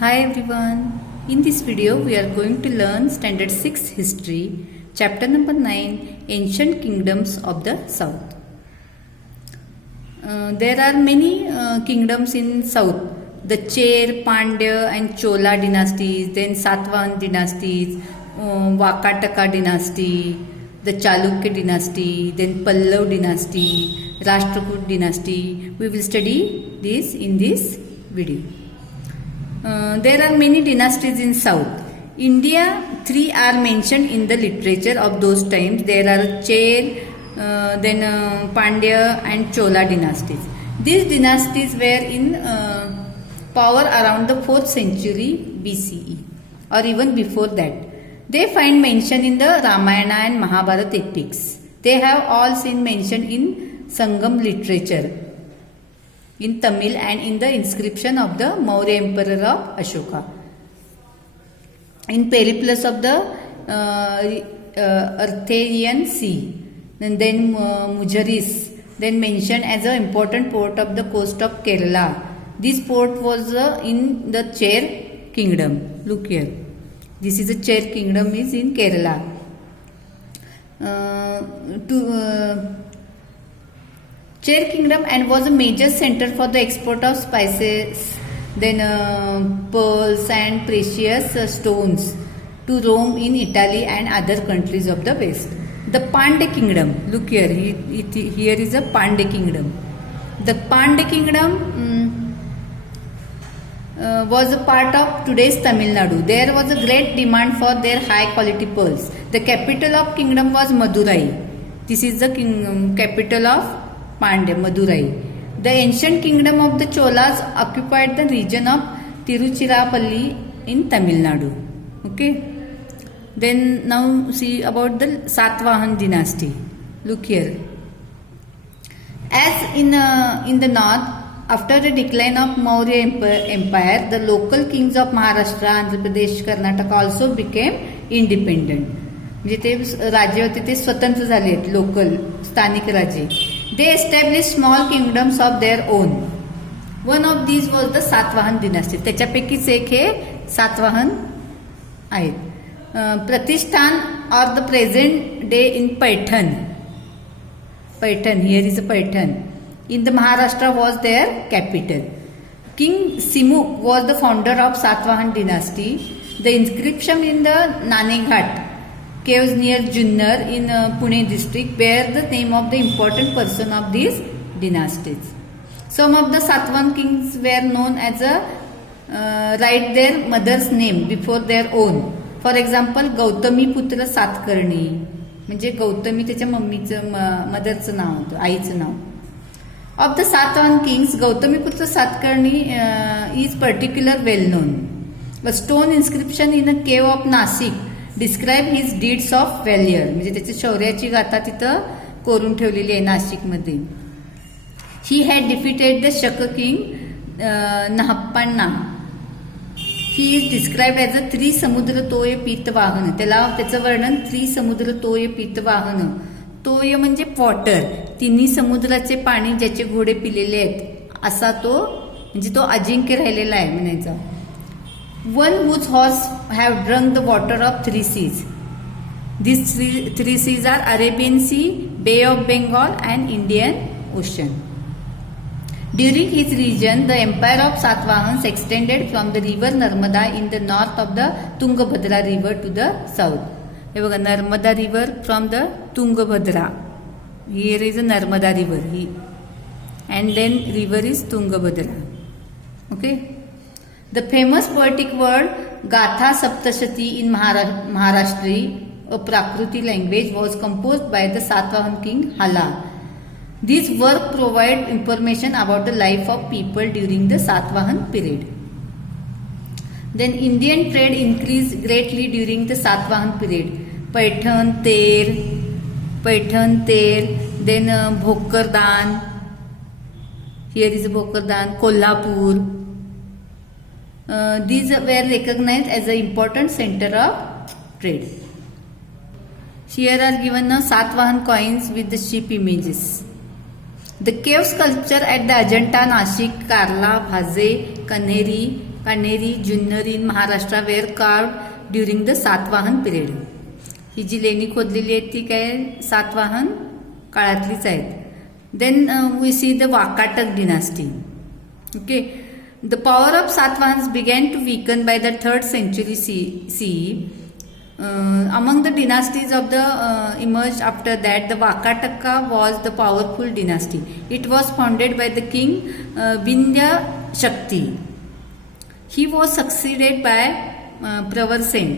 Hi everyone. In this video we are going to learn standard 6 history, chapter number 9, ancient kingdoms of the south. There are many kingdoms in south. The Cher, Pandya and Chola dynasties, then Satavahan dynasties, Vakataka dynasty, the Chalukya dynasty, then Pallav dynasty, Rashtrakut dynasty. We will study this in this video. There are many dynasties in south. India, 3 are mentioned in the literature of those times. There are Cher, then Pandya and Chola dynasties. These dynasties were in power around the 4th century BCE or even before that. They find mention in the Ramayana and Mahabharata epics. They have all seen mention in Sangam literature, in Tamil and in the inscription of the Maurya Emperor of Ashoka. In Periplus of the Arthurian Sea, and then Mujaris, then mentioned as an important port of the coast of Kerala. This port was in the Cher kingdom. Look here. This is a Cher kingdom is in Kerala. Cher kingdom and was a major center for the export of spices, then pearls and precious stones to Rome in Italy and other countries of the west. The Pandya kingdom, look here, here is a Pandya kingdom. The Pandya kingdom was a part of today's Tamil Nadu. There was a great demand for their high quality pearls. The capital of kingdom was Madurai. This is the capital of Pandya, Madurai. The ancient kingdom of the Cholas occupied the region of Tiruchirappalli in Tamil Nadu. Okay. Then now see about the Satavahan dynasty. Look here. As in the north, after the decline of Maurya Empire, the local kings of Maharashtra, Andhra Pradesh, Karnataka also became independent. म्हणजे ते राज्य होते ते स्वतंत्र झाले आहेत, local स्थानिक राज्य. They established small kingdoms of their own. One of these was the Satavahan dynasty. त्याच्यापैकीच एक हे सातवाहन आहेत. Pratishthan or the present day in Paithan. Paithan, here is a Paithan. In the Maharashtra was their capital. King Simuk was the founder of Satavahan dynasty. The inscription in the Naneghat caves near Junnar in Pune district bear the name of the important person of these dynasties. Some of the Satavahan kings were known as write their mother's name before their own. For example, Gautami Putra Satkarni, म्हणजे गौतमी त्याच्या मम्मीचं मदरचं नाव होतं, आईचं नाव. Of the Satavahan kings, Gautamiputra Satkarni is particularly well known. A stone inscription in a cave of Nasik describe his deeds of valor. म्हणजे त्याच्या शौर्याची गाथा तिथं कोरून ठेवलेली आहे नाशिकमध्ये. He had defeated the Shaka king Nahappanna. He is described as a त्रिसमुद्र तोय पीतवाहन. त्याचं वर्णन त्रिसमुद्र तोय पीतवाहन. तोय म्हणजे वॉटर, तिन्ही समुद्राचे पाणी ज्याचे घोडे पिलेले आहेत असा तो, म्हणजे तो अजिंक्य राहिलेला आहे म्हणायचा. One whose horse have drunk the water of 3 seas. These three seas are Arabian Sea, Bay of Bengal and Indian Ocean. During his region, the empire of Satvahans extended from the river Narmada in the north of the Tungabhadra river to the south. हे बघा, Narmada river from the Tungabhadra. Here is a Narmada river ही, and then river is Tungabhadra. Okay. The famous poetic word Gatha Saptashati in Maharashtri, a Prakrit language, was composed by the Satavahana king Hala. This work provide information about the life of people during the Satavahana period. Then Indian trade increased greatly during the Satavahan period. Paithan, Ter, then Bhokardan. Here is Bhokardan, Kolhapur. These were recognized as an important center of trade. Here are given Satavahan coins with the sheep images. The cave sculpture at the Ajanta, Nashik, Karla, Bhaze, Kanheri, Junnar in Maharashtra were carved during the Satvahan period. ही जी लेणी खोदलेली आहेत ती काय सातवाहन काळातलीच आहेत. Then we see the Vakataka dynasty. Okay, the power of Satvahans began to weaken by the 3rd century CE. Among the dynasties of the emerged after that, the Vakataka was the powerful dynasty. It was founded by the king Vindhya Shakti. He was succeeded by Pravarsen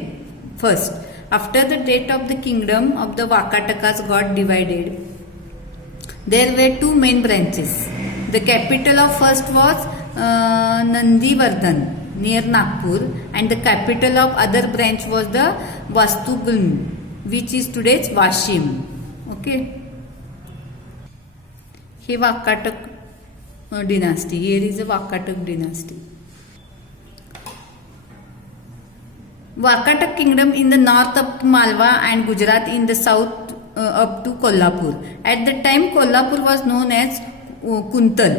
first. After the death of the kingdom of the Vakatakas got divided, there were 2 main branches. The capital of first was Nandivardhan near Nagpur, and the capital of other branch was the Vastugulm, which is today's Washim. Okay, हे Vakatak dynasty. Here is a Vakatak dynasty. Vakatak kingdom in the north up to Malwa and Gujarat in the south up to Kolhapur. At the time Kolhapur was known as Kuntal.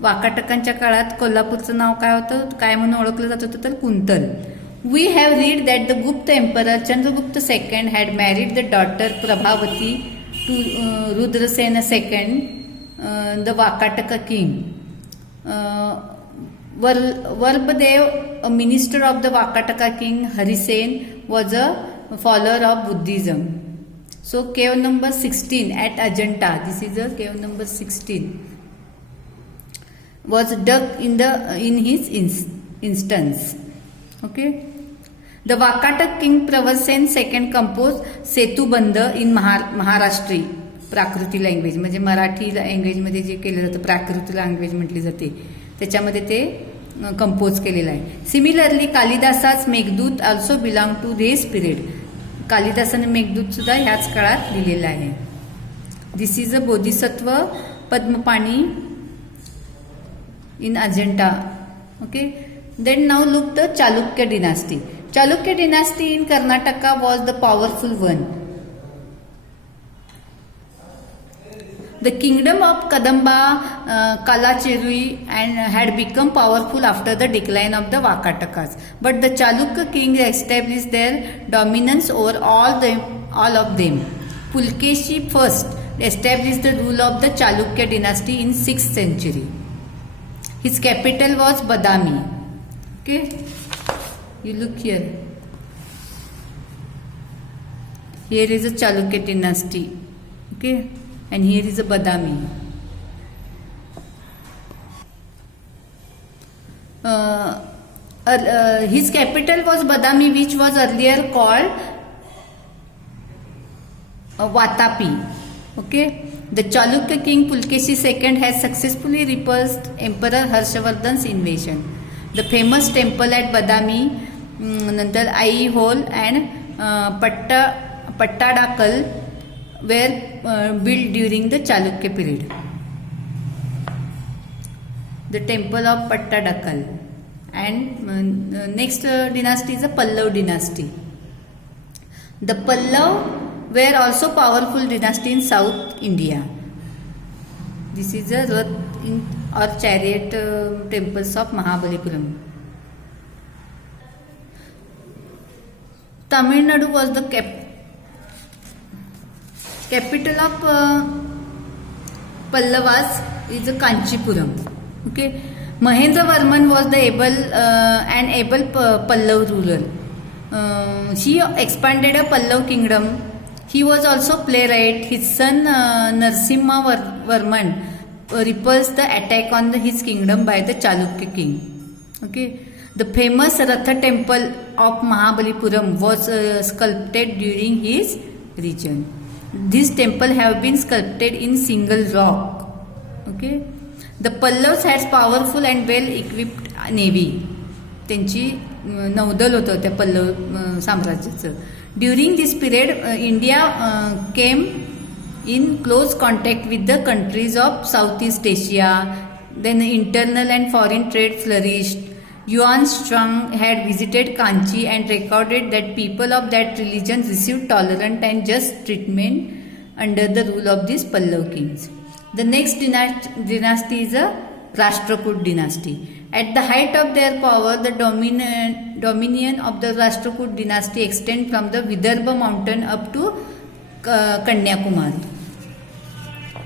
वाकाटकांच्या काळात कोल्हापूरचं नाव काय होतं, काय म्हणून ओळखलं जात होतं तर Kuntal. We have read that the Gupta emperor Chandragupta II had married the daughter Prabhavati to Rudrasena II, the Vakataka king. Varbadev, a minister of the Vakataka king Harisen, was a follower of Buddhism. So cave number 16 at Ajanta, this is a cave number 16, was dug in his instance. Okay, the Vakatak king Pravarsen II composed Setubandha in Maharashtri Prakrit language, म्हणजे मराठी लँग्वेजमध्ये जे केलं जातं प्राकृत language म्हटली जाते त्याच्यामध्ये ते compose केलेलं आहे. Similarly कालिदासाच Meghdoot also belong to this period. कालिदासाने मेघदूत सुद्धा ह्याच काळात लिहिलेला आहे. This is a Bodhisattva Padmapani in Ajanta. Okay, then now look the Chalukya dynasty. Chalukya dynasty in Karnataka was the powerful one. The kingdom of Kadamba, Kalachirui had become powerful after the decline of the Vakatakas. But the Chalukya kings established their dominance over all of them. Pulkeshi first established the rule of the Chalukya dynasty in 6th century. His capital was Badami. Okay, you look here. Here is a Chalukya dynasty. Okay. And here is a Badami. His capital was Badami, which was earlier called Vatapi. Okay, the Chalukya king Pulkeshi II has successfully repulsed Emperor Harshavardhan's invasion. The famous temple at Badami, nantar Aihole and Pattadakal were built during the Chalukya period. The temple of Pattadakal. And next dynasty is the Pallav dynasty. The Pallav were also powerful dynasty in South India. This is a Rath or chariot temples of Mahabalipuram. Tamil Nadu was the capital of Pallavas is Kanchipuram. Okay, Mahendra Varman was the able Pallav ruler. He expanded a Pallav kingdom. He was also playwright. His son Narsimha Varman repulsed the attack on his kingdom by the Chalukya king. Okay, the famous Ratha temple of Mahabalipuram was sculpted during his region. These temples have been sculpted in single rock. Okay, the Pallavs has powerful and well equipped navy. त्यांची नौदल होतं त्या Pallav साम्राज्याचं. During this period, India came in close contact with the countries of Southeast Asia. Then internal and foreign trade flourished. Yuan Strong had visited Kanchi and recorded that people of that religion received tolerant and just treatment under the rule of these Pallav kings. The next dynasty is a Rashtrakoot dynasty. At the height of their power, the dominion of the Rashtrakud dynasty extend from the Vidarbha mountain up to Kanyakumari.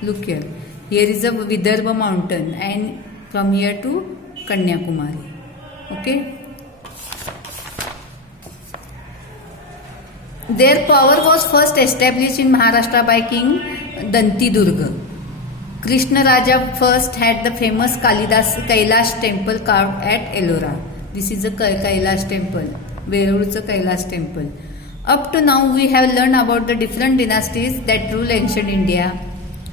Look here. Here is a Vidarbha mountain and from here to Kanyakumari. Okay. Their power was first established in Maharashtra by King Danti Durga. Krishna Raja first had the famous Kailash temple carved at Ellora. This is a Kailash temple, Veru's Kailash temple. Up to now, we have learned about the different dynasties that rule ancient India.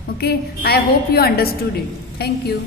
Okay, I hope you understood it. Thank you.